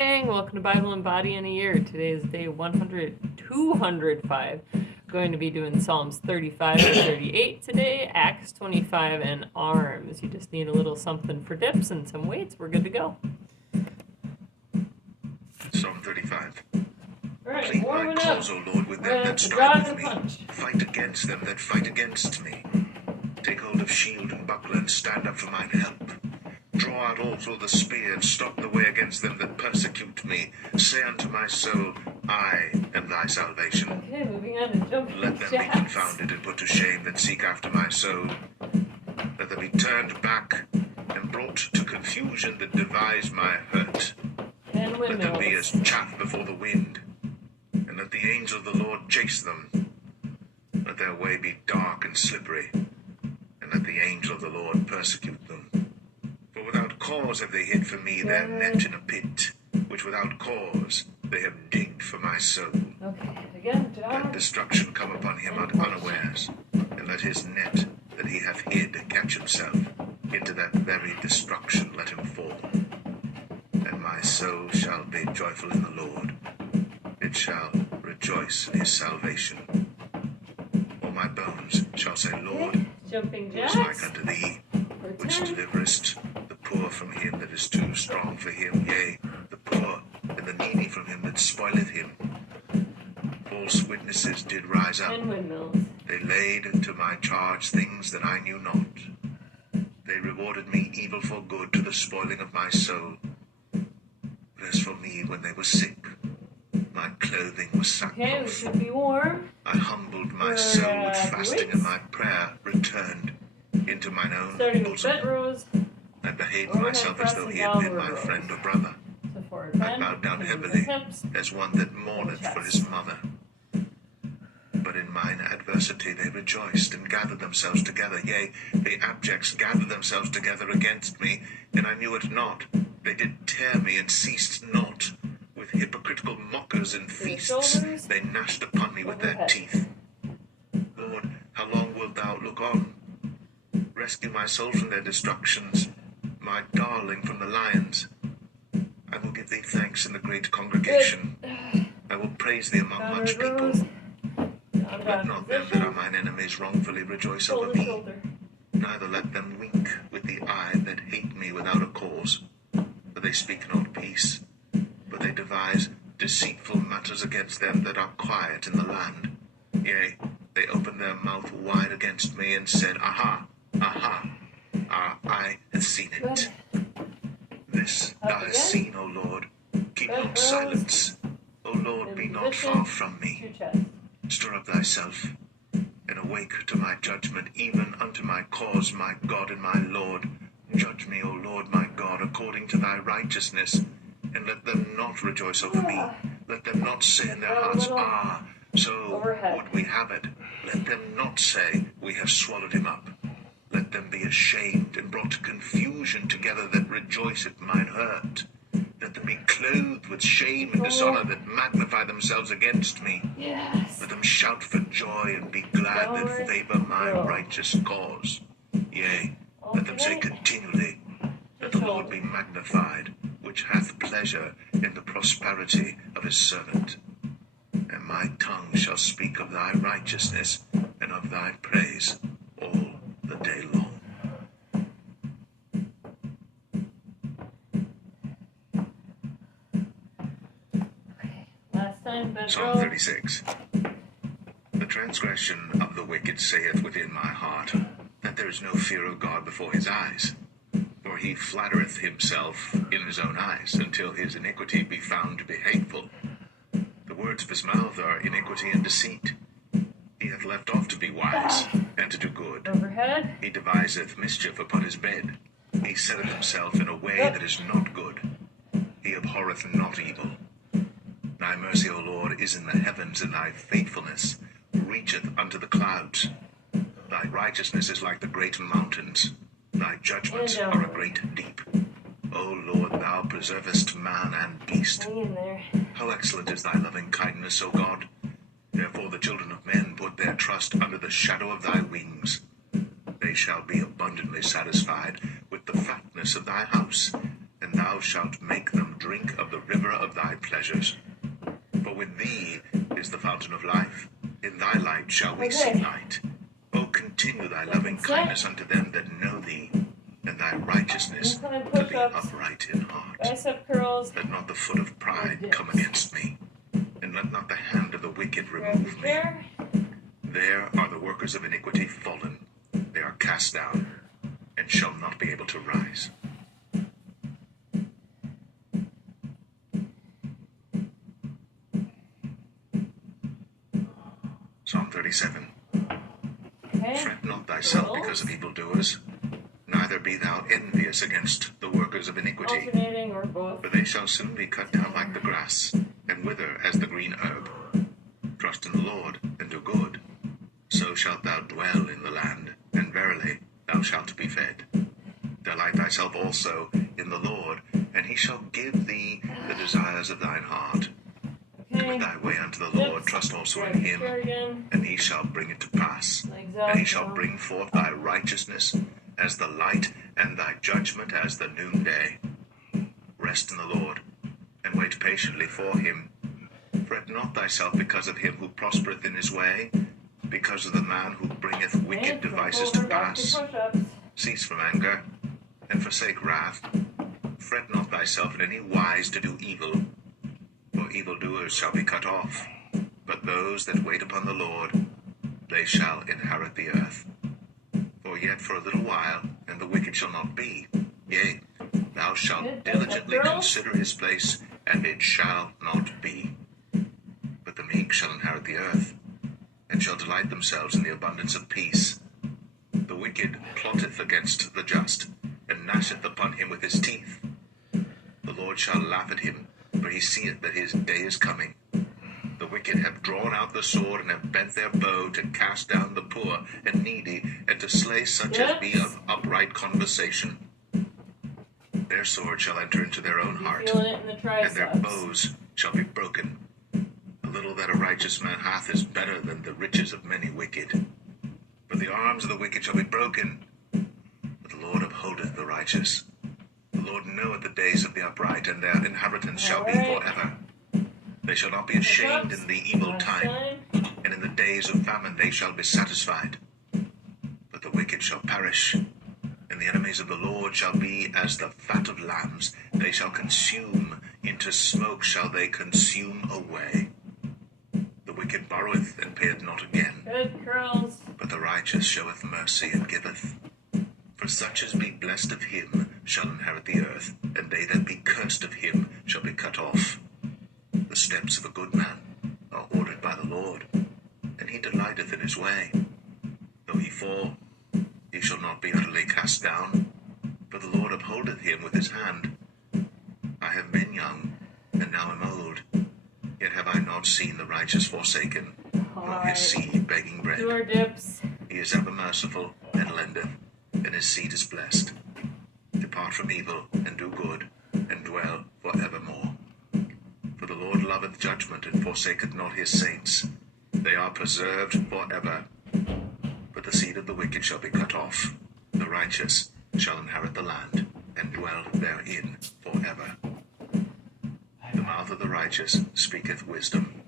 Welcome to Bible and Body in a Year. Today is day 205. Going to be doing Psalms 35 and 38 today, Acts 25, and arms. You just need a little something for dips and some weights. We're good to go. Psalm 35. Alright, Plead my cause, O Lord, with them that strive with me. Fight against them that fight against me. Take hold of shield and buckler and stand up for mine help. Draw out also the spear and stop the way against them that persecute me. Say unto my soul, I am thy salvation. Okay, moving on to jumping Let them be confounded and put to shame that seek after my soul. Let them be turned back and brought to confusion that devise my hurt. And Let them be as chaff before the wind, and let the angel of the Lord chase them. Let their way be dark and slippery, and let the angel of the Lord persecute them. For without cause have they hid for me their net in a pit, which without cause they have digged for my soul. Okay, again, Let destruction come upon him unawares, and let his net that he hath hid catch himself. Into that very destruction let him fall. And my soul shall be joyful in the Lord. It shall rejoice in his salvation. All my bones shall say, Lord, jumping who is like unto thee, which deliverest the poor from him that is too strong for him, yea, the poor and the needy from him that spoileth him. False witnesses did rise up. And windmills. They laid to my charge things that I knew not. They rewarded me evil for good to the spoiling of my soul. But as for me, when they were sick, my clothing was sackcloth. Okay, we should be warm. I humbled my soul with fasting, and my prayer returned into mine own bosom. I behaved myself as though he had been my friend or brother. I bowed down heavily, as one that mourneth for his mother. But in mine adversity they rejoiced, and gathered themselves together. Yea, the abjects gathered themselves together against me, and I knew it not. They did tear me, and ceased not. With hypocritical mockers and feasts, they gnashed upon me with their teeth. Lord, how long wilt thou look on? Rescue my soul from their destructions, my darling from the lions. I will give thee thanks in the great congregation. I will praise thee among much people. Let not them that are mine enemies wrongfully rejoice over me. Neither let them wink with the eye that hate me without a cause. For they speak not peace, but they devise deceitful matters against them that are quiet in the land. Yea, they opened their mouth wide against me, and said, Aha, aha, our eye hath seen it. This thou hast seen, O Lord. Keep not silence. O Lord, be not far from me. Stir up thyself, and awake to my judgment, even unto my cause, my God and my Lord. Judge me, O Lord my God, according to thy righteousness, and let them not rejoice over me. Let them not say in their hearts, Ah, so would we have it. Let them not say, We have swallowed him up. Let them be ashamed and brought to confusion together that rejoice at mine hurt. Let them be clothed with shame and dishonor that magnify themselves against me. Yes. Let them shout for joy and be glad that favor my righteous cause. Yea, let them say continually, Let the Lord be magnified, which hath pleasure in the prosperity of his servant. And my tongue shall speak of thy righteousness and of thy praise all the day long. Psalm 36. The transgression of the wicked saith within my heart, that there is no fear of God before his eyes. For he flattereth himself in his own eyes, until his iniquity be found to be hateful. The words of his mouth are iniquity and deceit. He hath left off to be wise, and to do good. Overhead. He deviseth mischief upon his bed. He setteth himself in a way that is not good. He abhorreth not evil. Thy mercy, O Lord, is in the heavens, and thy faithfulness reacheth unto the clouds. Thy righteousness is like the great mountains. Thy judgments are a great deep. O Lord, thou preservest man and beast. How excellent is thy loving kindness, O God! Therefore the children of men put their trust under the shadow of thy wings. They shall be abundantly satisfied with the fatness of thy house, and thou shalt make them drink of the river of thy pleasures. For with thee is the fountain of life. In thy light shall we see light. O continue thy loving kindness unto them that know thee, and thy righteousness to the upright in heart. Bicep curls. Let not the foot of pride come against me, and let not the hand of the wicked remove me. There are the workers of iniquity fallen. They are cast down, and shall not be able to rise. Psalm 37. Okay. Fret not thyself because of evildoers, neither be thou envious against the workers of iniquity. Alternating or both. For they shall soon be cut down like the grass, and wither as the green herb. Trust in the Lord, and do good. So shalt thou dwell in the land, and verily thou shalt be fed. Delight thyself also in the Lord, and he shall give thee the desires of thine heart. Commit thy way unto the Lord, trust also in him, and he shall bring it to pass. And he shall bring forth thy righteousness as the light, and thy judgment as the noonday. Rest in the Lord, and wait patiently for him. Fret not thyself because of him who prospereth in his way, because of the man who bringeth wicked devices to pass. Cease from anger, and forsake wrath. Fret not thyself in any wise to do evil, for evildoers shall be cut off. But those that wait upon the Lord, they shall inherit the earth. For yet for a little while, and the wicked shall not be. Yea, thou shalt diligently consider his place, and it shall not be. But the meek shall inherit the earth, and shall delight themselves in the abundance of peace. The wicked plotteth against the just, and gnasheth upon him with his teeth. The Lord shall laugh at him, for he seeth that his day is coming. The wicked have drawn out the sword, and have bent their bow to cast down the poor and needy, and to slay such as be of upright conversation. Their sword shall enter into their own heart, and their bows shall be broken. The little that a righteous man hath is better than the riches of many wicked. For the arms of the wicked shall be broken, but the Lord upholdeth the righteous. The Lord knoweth the days of the upright, and their inheritance shall be forever. They shall not be ashamed in the evil time, and in the days of famine they shall be satisfied. But the wicked shall perish, and the enemies of the Lord shall be as the fat of lambs. They shall consume, into smoke shall they consume away. The wicked borroweth and payeth not again. Good girls. But the righteous showeth mercy and giveth. For such as be blessed of him shall inherit the earth, and they that be cursed of him shall be cut off. The steps of a good man are ordered by the Lord, and he delighteth in his way. Though he fall, he shall not be utterly cast down, for the Lord upholdeth him with his hand. I have been young, and now am old, yet have I not seen the righteous forsaken, nor his seed begging bread. He is ever merciful, and lendeth, and his seed is blessed. Depart from evil, and do good, and dwell for evermore. For the Lord loveth judgment, and forsaketh not his saints. They are preserved for ever. But the seed of the wicked shall be cut off. The righteous shall inherit the land, and dwell therein for ever. The mouth of the righteous speaketh wisdom,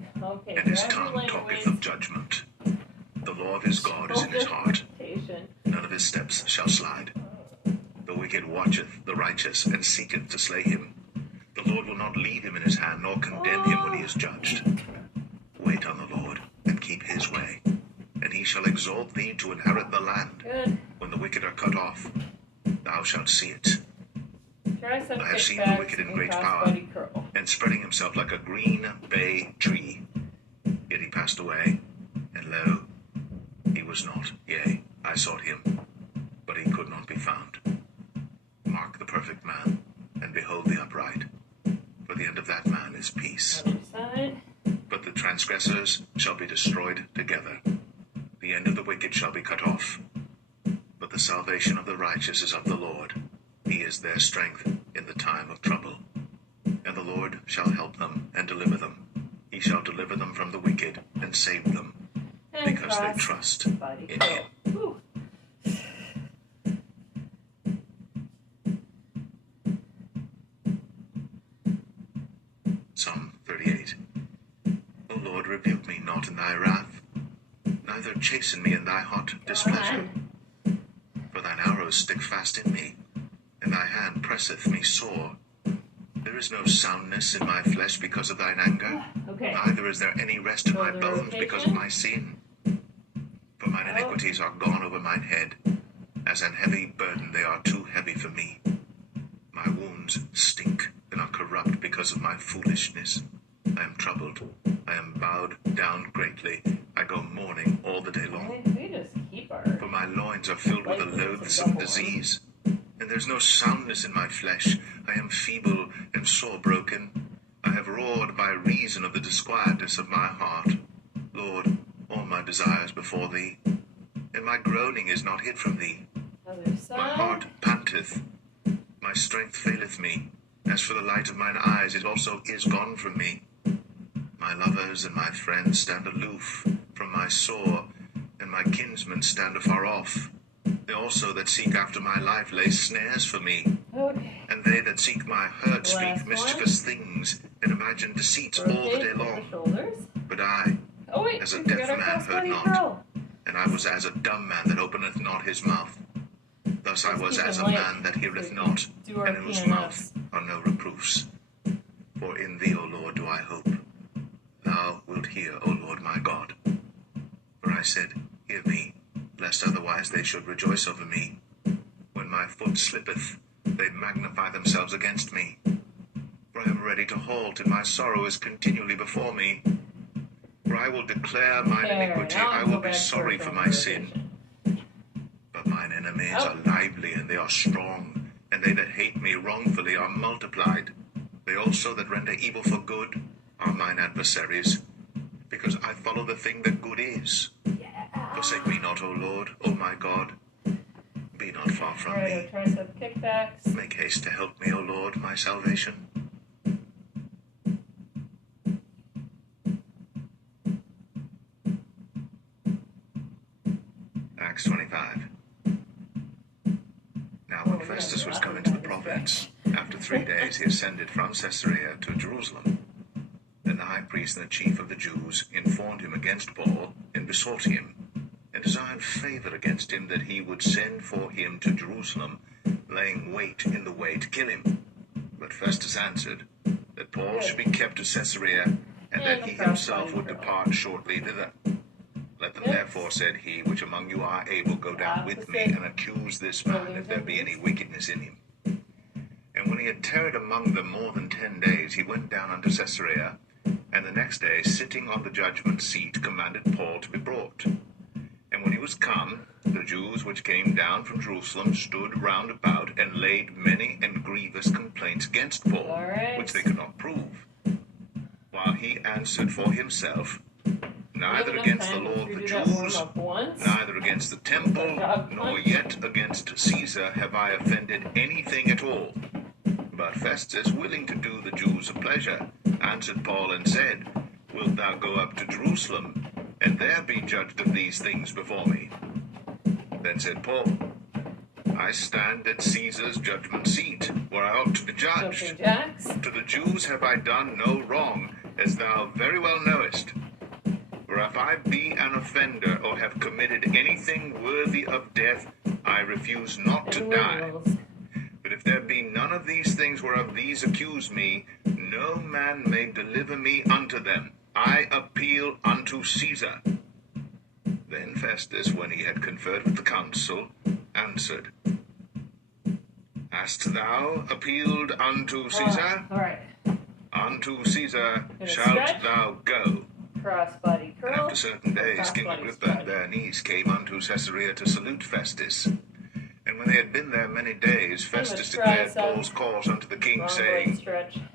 and his tongue talketh of judgment. The law of his God is in his heart. None of his steps shall slide. The wicked watcheth the righteous, and seeketh to slay him. The Lord will not leave him in his hand, nor condemn him when he is judged. Wait on the Lord, and keep his way, and he shall exalt thee to inherit the land. Good. When the wicked are cut off, thou shalt see it. Tricep I have seen the kickbacks wicked in and great power, crossbody curl. and spreading himself like a green bay tree. Yet he passed away, and lo, he was not. Yea, I sought him, but he could not be found. Mark the perfect man, and behold the upright, for the end of that man is peace. Other side. But the transgressors shall be destroyed together. The end of the wicked shall be cut off. But the salvation of the righteous is of the Lord. He is their strength in the time of trouble. And the Lord shall help them and deliver them. He shall deliver them from the wicked and save them, And because they trust body in curl. him. Whew. 38. O Lord, rebuke me not in thy wrath, neither chasten me in thy hot displeasure. For thine arrows stick fast in me, and thy hand presseth me sore. There is no soundness in my flesh because of thine anger, neither is there any rest in my bones because of my sin. For mine iniquities are gone over mine head, as an heavy burden they are too heavy for me. My wounds stink and are corrupt because of my foolishness. I am troubled, I am bowed down greatly, I go mourning all the day long. For my loins are filled with a loathsome disease, and there is no soundness in my flesh. I am feeble and sore broken. I have roared by reason of the disquietness of my heart. Lord, all my desires before thee, and my groaning is not hid from thee. My heart panteth, my strength faileth me. As for the light of mine eyes, it also is gone from me. My lovers and my friends stand aloof from my sore, and my kinsmen stand afar off. They also that seek after my life lay snares for me. And they that seek my hurt speak mischievous things, and imagine deceits all the day long. But I, as a deaf man, heard not, and I was as a dumb man that openeth not his mouth. Thus I was as a man that heareth not, and in whose mouth are no reproofs. For in thee, O Lord, do I hope. Thou wilt hear, O Lord my God. For I said, hear me, lest otherwise they should rejoice over me. When my foot slippeth, they magnify themselves against me. For I am ready to halt, and my sorrow is continually before me. For I will declare mine iniquity, I will be sorry for my sin. But mine enemies are lively, and they are strong, and they that hate me wrongfully are multiplied. They also that render evil for good are mine adversaries, because I follow the thing that good is. Forsake me not, O Lord, O my God. Be not far from me. Make haste to help me, O Lord, my salvation. Acts 25. Now when Festis was come into the province, after 3 days he ascended from Caesarea to Jerusalem. Then the high priest and the chief of the Jews informed him against Paul, and besought him, and desired favor against him, that he would send for him to Jerusalem, laying wait in the way to kill him. But Festus answered, that Paul should be kept to Caesarea, and that he himself would depart shortly thither. Let them therefore, said he, which among you are able, go down with me, and accuse this man, if there be any wickedness in him. And when he had tarried among them more than 10 days, he went down unto Caesarea, and the next day, sitting on the judgment seat, commanded Paul to be brought. And when he was come, the Jews which came down from Jerusalem stood round about, and laid many and grievous complaints against Paul, which they could not prove. While he answered for himself, neither against the law of the Jews, neither against the temple, nor yet against Caesar have I offended anything at all. But Festus, willing to do the Jews a pleasure, answered Paul and said, Wilt thou go up to Jerusalem, and there be judged of these things before me? Then said Paul, I stand at Caesar's judgment seat, where I ought to be judged. To the Jews have I done no wrong, as thou very well knowest. For if I be an offender, or have committed anything worthy of death, I refuse not to die. But if there be none of these things whereof these accuse me, no man may deliver me unto them. I appeal unto Caesar. Then Festus, when he had conferred with the council, answered, Hast thou appealed unto Caesar? All right. Unto Caesar shalt thou go. Crossbody curl. And after certain days, King Agrippa and Bernice came unto Caesarea to salute Festus. And when they had been there many days, Festus declared Paul's cause unto the king, saying,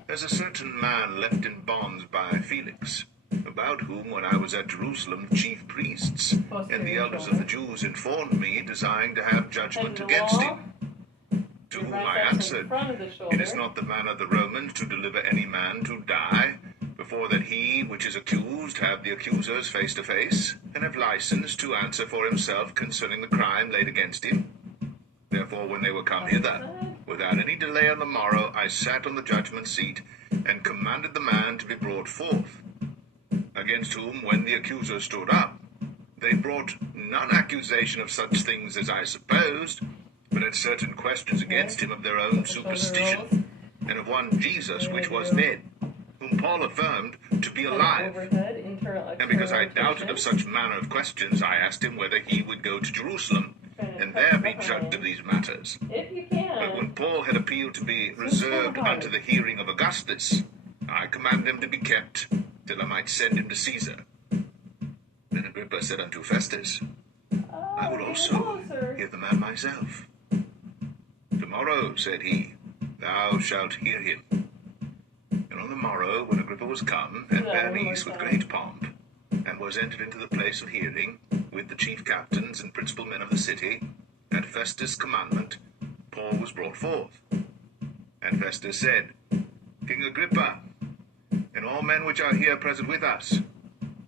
There's a certain man left in bonds by Felix, about whom, when I was at Jerusalem, the chief priests and the elders of the Jews informed me, desiring to have judgment against him. To whom I answered, It is not the manner of the Romans to deliver any man to die, before that he which is accused have the accusers face to face, and have license to answer for himself concerning the crime laid against him. Therefore, when they were come hither, without any delay on the morrow, I sat on the judgment seat, and commanded the man to be brought forth, against whom, when the accusers stood up, they brought none accusation of such things as I supposed, but had certain questions against him of their own superstition, and of one Jesus which was dead, whom Paul affirmed to be alive. And because I doubted of such manner of questions, I asked him whether he would go to Jerusalem, and there be judged of these matters. But when Paul had appealed to be reserved unto the hearing of Augustus, I commanded him to be kept, till I might send him to Caesar. Then Agrippa said unto Festis, I will also hear the man myself. Tomorrow, said he, thou shalt hear him. And on the morrow, when Agrippa was come, and Bernice with great pomp, and was entered into the place of hearing, with the chief captains and principal men of the city, at Festus' commandment, Paul was brought forth. And Festus said, King Agrippa, and all men which are here present with us,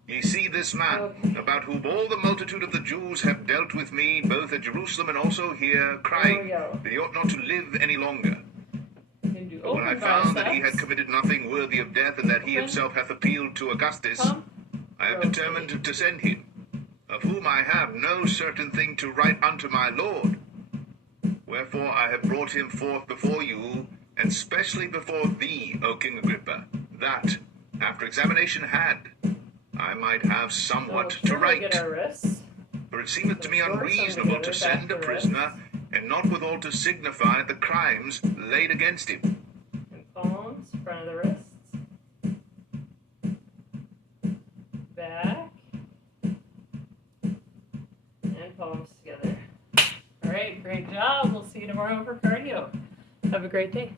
ye see this man, about whom all the multitude of the Jews have dealt with me, both at Jerusalem and also here, crying that he ought not to live any longer. But when I found that he had committed nothing worthy of death, and that he himself hath appealed to Augustus, I have determined to send him, of whom I have no certain thing to write unto my Lord. Wherefore I have brought him forth before you, and specially before thee, O King Agrippa, that, after examination had, I might have somewhat to write. For it seemeth to me unreasonable to send a prisoner, and not withal to signify the crimes laid against him. Palms, front of the wrists, back, and palms together. All right, great job. We'll see you tomorrow for cardio. Have a great day.